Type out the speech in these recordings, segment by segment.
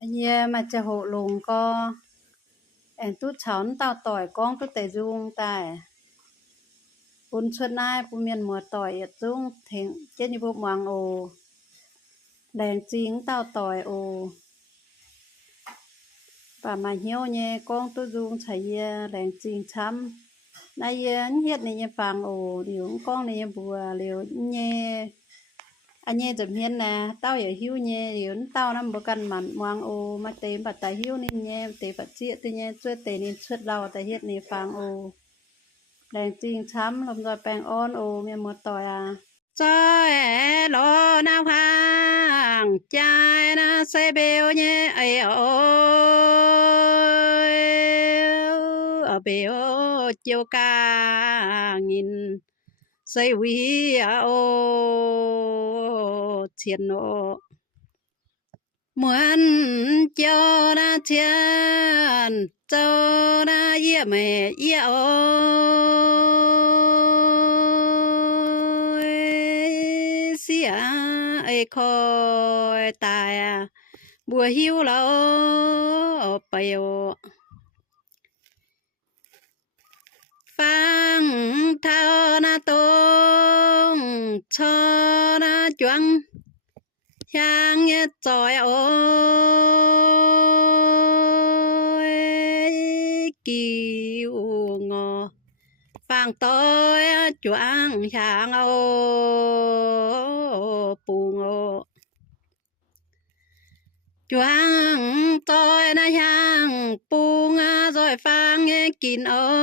ye mà chờ hộ lùng co em tút chón tao tỏi con tút tề dung tài bún xuân ai bún miền mùa tỏi yết dung thèn trên như bộ hoàng ồ. Đèn chính tao tỏi ồ. Và mà hiếu nhé con tút dung chạy ye à, đèn chính chăm. Nay ye hiết này à, ye phàng ồ điều con này ye bùa liều nhé anh nhé chấm hiên nè tao ở hiu nhé yến tao năm bữa cần mặn mang ô mà tế bật tài hiu nên nhé tế bật chia tế nhé, chuột tế nên chuột đầu tài hiết này phang ô. Đèn chiên chấm lồng rồi bèn on ô miệng một tỏi à. Cho lo na hàng chai na xe bèo nhé ai ôi ở bèo chiều ca nghìn xây quý à ô thiên ô muốn cho na thiên cho na ye mẹ ye ôi xia ai khôi tài à bùa hiu lo bèo phang thao na tông cho na chuang yang ye choi ôi kỳ u ngò phang tôi chuang yang ô pu ngô chuang tôi na hàng pu nga rồi phang nghe kín ơi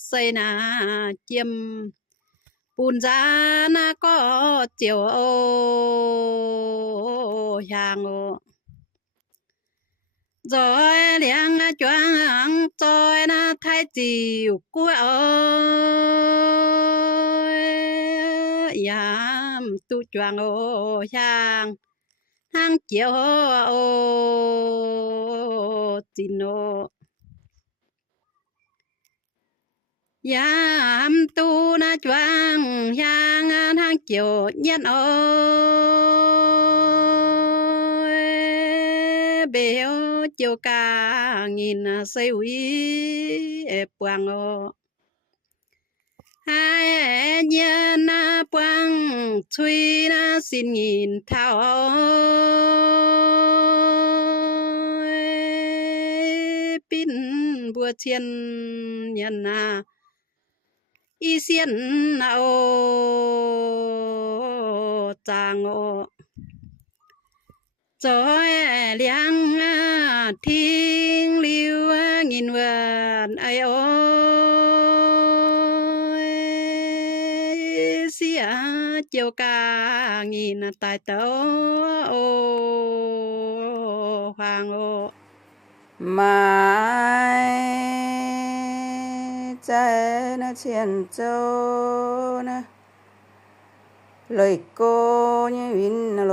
xây na chiêm, bùn ra na có chiều ô hàng ô rồi liang choang tôi na thay chiều cuối ơi. Yeah tu choang ô sang. Hang chiều ô tin ô. Yam tu na choang yang an hang chiều nhân ô, bèo chiều ca nghìn xây uy quang ô hai nhân na quang chui na xin nghìn thao pin bùa chiên nhân na y xiên na ô trang ô cho liang à, thiên lưu nghìn vạn ai ôi chiều ca nghìn tài tấu ô, hoàng ô. Mai trái nó chiến châu nó lời cô như vin lối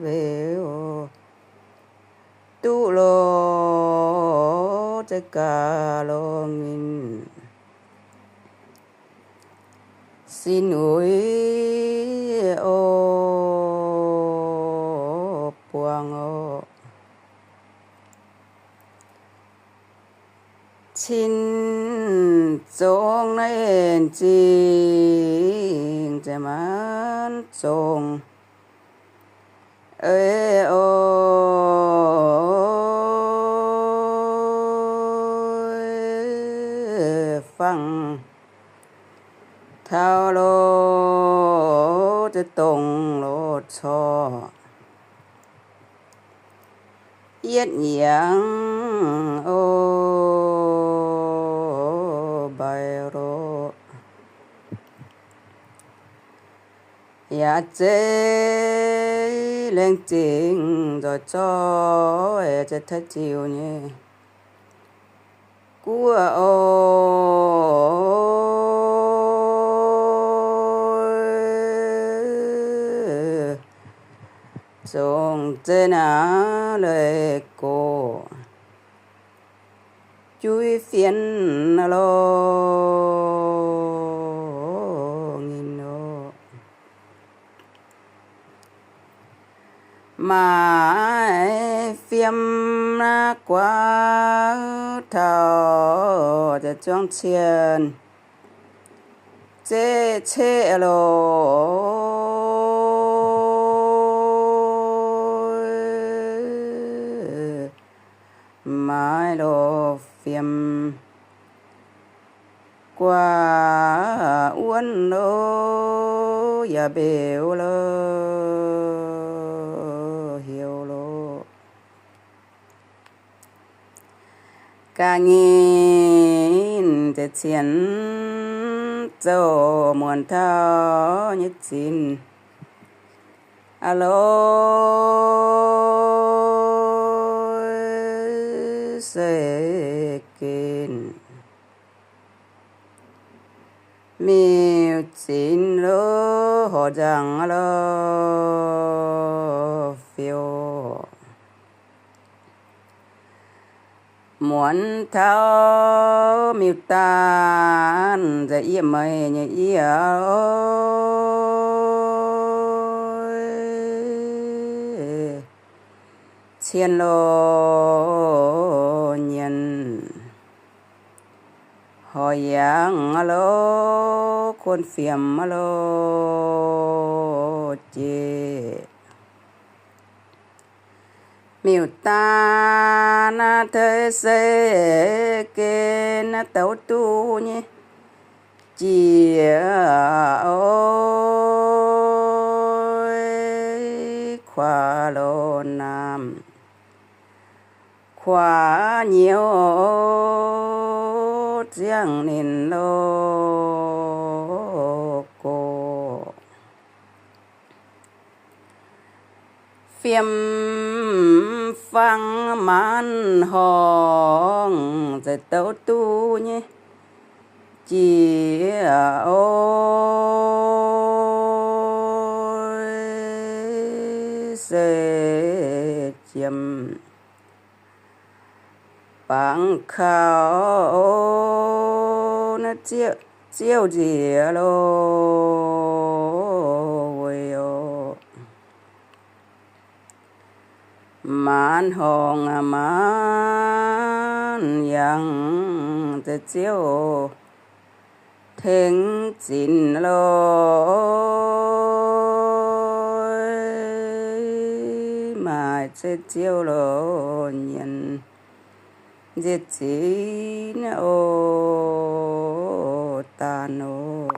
về ô, tu lô trái cả lô nghìn สินุยโอปวงโอชินจงในจริงจะมันจงเอโอ จะต้องโลดชอเยีดเหยียงโอใบโรอย่าเจแรงจริงจอจ้อจะทัดจิวเนี่ยกัวโอ xuống tên á lời cô chui phiền lô nghìn lô mà phiêm quá thảo cho trong tiền chế chế lô. phiềm qua uốn lô và biểu lô hiểu lô. Càng nghìn thì chiến, dầu muôn thao nhất xin alo. Miêu chín lô hồ rằng lô phiêu. Muốn thao miêu tan giờ ia mày nhẹ ia ôi chiên lô nhân hồi yang alo khuôn phiền alo chê miêu ta na thế sẽ kê na tàu tu nhé chỉ ôi khoa lô nam. Khoa nhiều giang nên lô cô. Phiêm phăng man hong giờ tấu tu nhé. Chỉ ôi sẽ chiếm bằng khảo oh, nó chiêu chiêu gì lô ôi ô. Man hong à man yang te chiêu. Thính chín lối mà chết chiêu lô nhân diệt chín ô ta nô.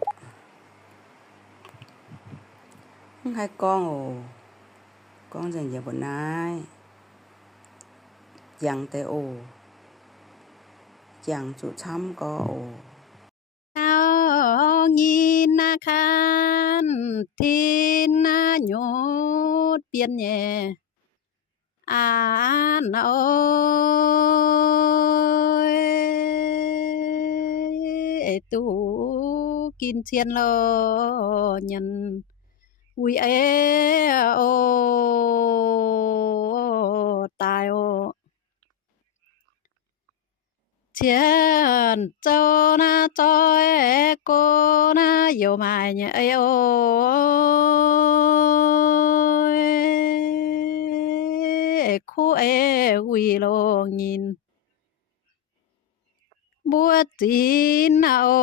Hai con ồ. Con dành giờ bọn ai dặn tê ồ. Dặn chủ thăm có ồ. Sao nhìn na khan thiên na nhốt biên nhẹ à nội tu kim chiên lo nhân. Ui ê, ô, tài ô. Chiến cho na cho cô na yêu mãi nhớ ô. Khu e quỳ lô nhìn búa tin na ô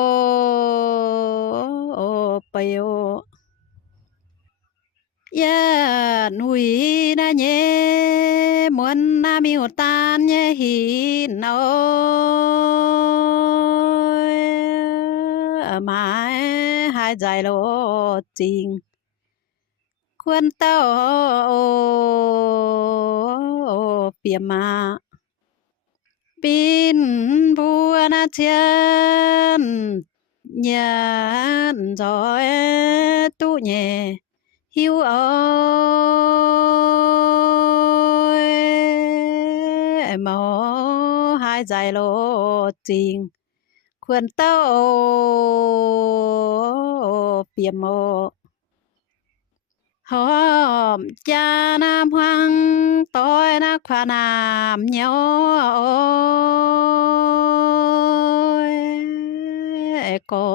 ô bay ô ya nui na nhé muốn na miu tan nhé hi nôi mà hai dài lô tình quân tao ô bia mà bin bua na thiên nhận rồi tu nhẹ hiu ơi màu hai dài lô tình quân tàu bia mà. Bin vua na chân nhận gió tu nhẹ. Hiu ơi mỏ hai dài lộ trình. Quần tàu bia mộ. หอมจานามหังต้อยนักขวานามเย้อยก็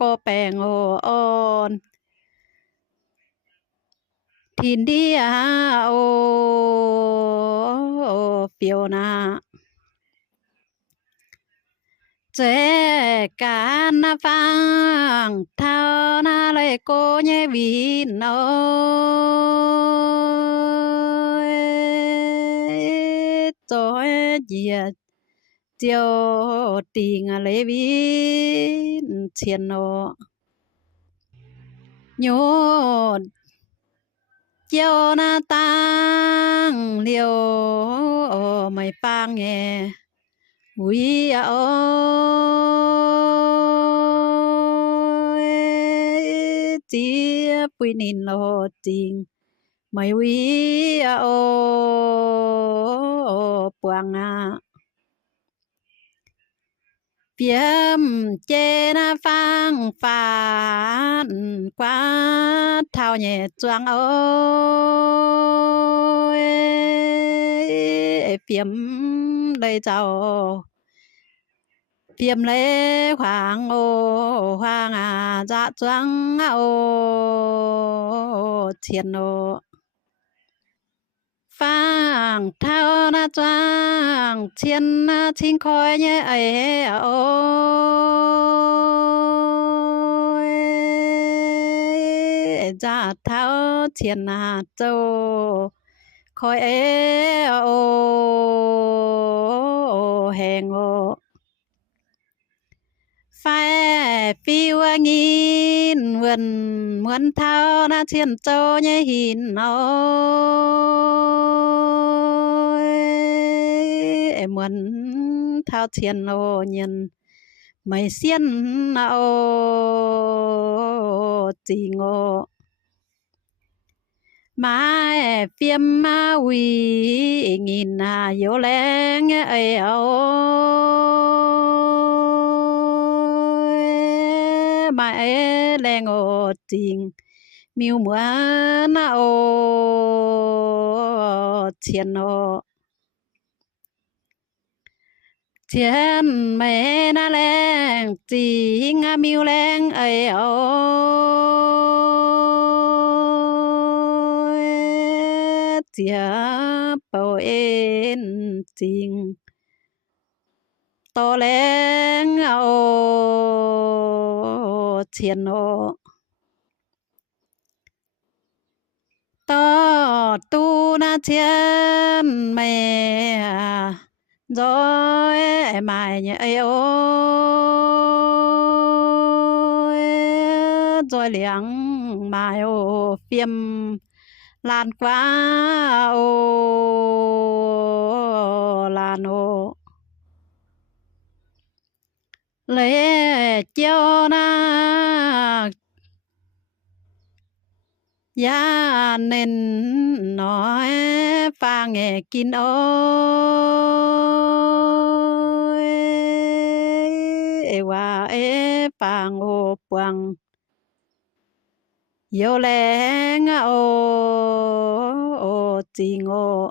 ก็แปงโออนทินเดียโอเปียวนา chế cả na vang thao na lời cô nhé vì nó tôi dìa tiêu tình lấy vì tiền nó nhốt tiêu na tăng liều mày pang nghe quý à ôi chia quy nín lo tình mày quý à ô quang à Biếm chê na phang phán quá thao nhẹ choang ôi biếm đây cháu. Biếm lê khoảng ô hoàng à dạ choang ô thiên ô. Phang thao na choang thiên na chinh khói nhé ấy ô dạ thao thiên na châu khói ế e ô hèn ô phải phiêu nghìn vườn muốn thao na thiên châu nhé hin ôi em muốn thao thiên ô nhân mày xiên ô tình ô mai phiêm ma quỳ nghìn à yếu leng ấy ôi mai leng ô tình miêu mua na ô thiên ô. Thiên mẹ na leng tình à miêu leng ấy ô จ้าเป่าเอ็นจริงต่อแรงเอาเชียนโอต่อตูนาเชียนแม่ย้อยมาเนี่ยไอโอร้อยเหลียงมาโอเฟียม lan quá. Ô, lan ô. Lệ chiều na. Ya nên nói pha nghe kín ôi. E wa e pang ô quang yo leng ô ô tình ô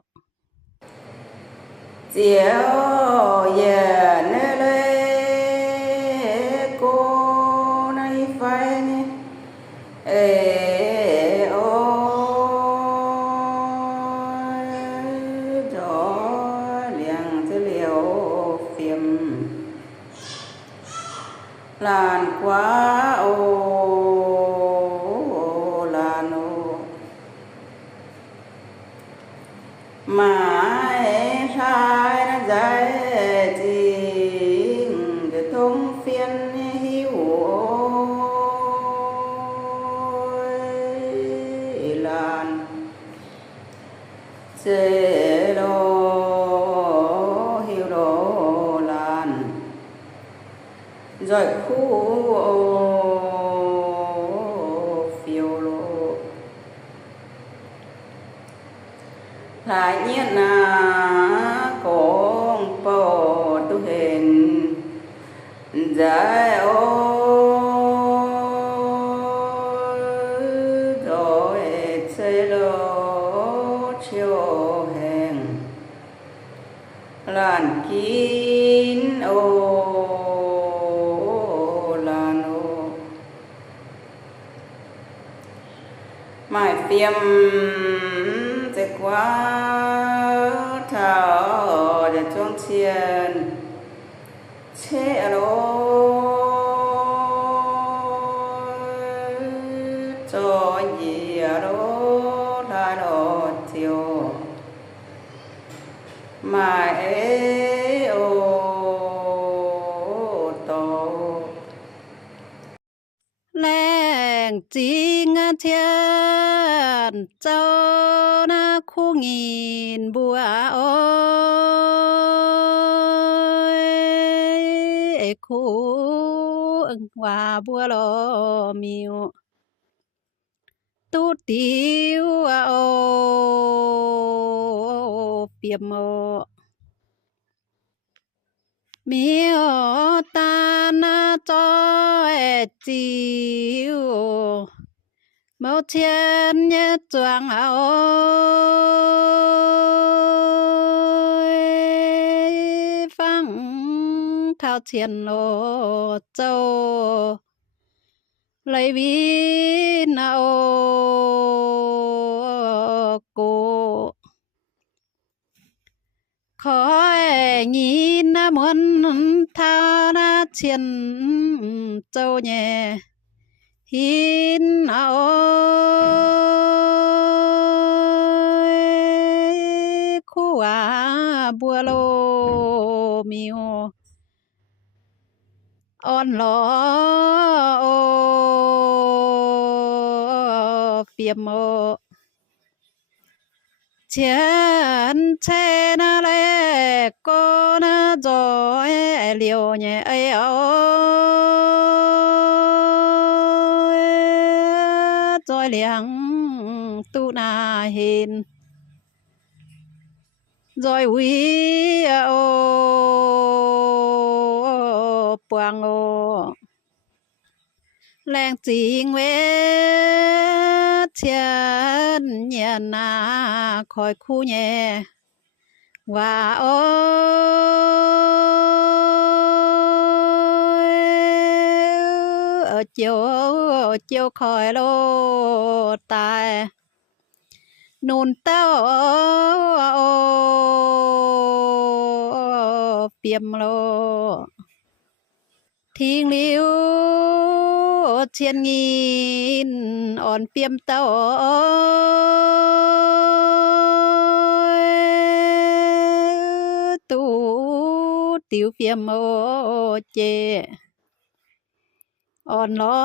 chiều giờ nê lê cô nay phải ê ôi gió liền thứ liệu phiền làn quá ô rồi khu phiêu lộ lại nhiên là con bò tu hình giải ô ô làn ô mãi phiêm sẽ quá thảo để chuông chiền chế lô รงจริงเทียนเจ้าหน้าคู่งิน miêu ta na cho e chiu, mẫu thiên nhé choàng áo phăng thao thiên lô châu lấy vi nào khỏi nghĩ na muốn tha na chiến châu nhẹ hin ao khu à bùa lô miêu on lò เปียมโอ chén chê na lê cô na rồi liều nhẹ ấy ơi rồi liang tu na hiền rồi quý ô quang ô. Làng chỉ nguyện เทียนเณยนาคอยคู่แย่ว่าโอ้เจียเจียคอยโลตายนูนเต้าเปียมโลทิ้งเลี้ว เชียนงินอ่อนเปียมเต้าตูติวเปียมโอเจอ่อนล้อ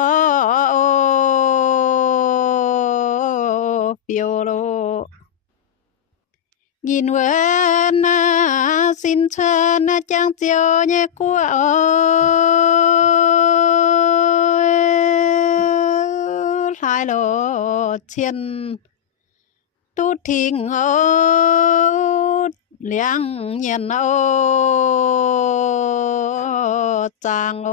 เปียวโลยินเวนาสินเชนาจังเจียวเยกัวอ หลายโลเชียนตูทิงโอเลี้ยงเงียนโอจางโอ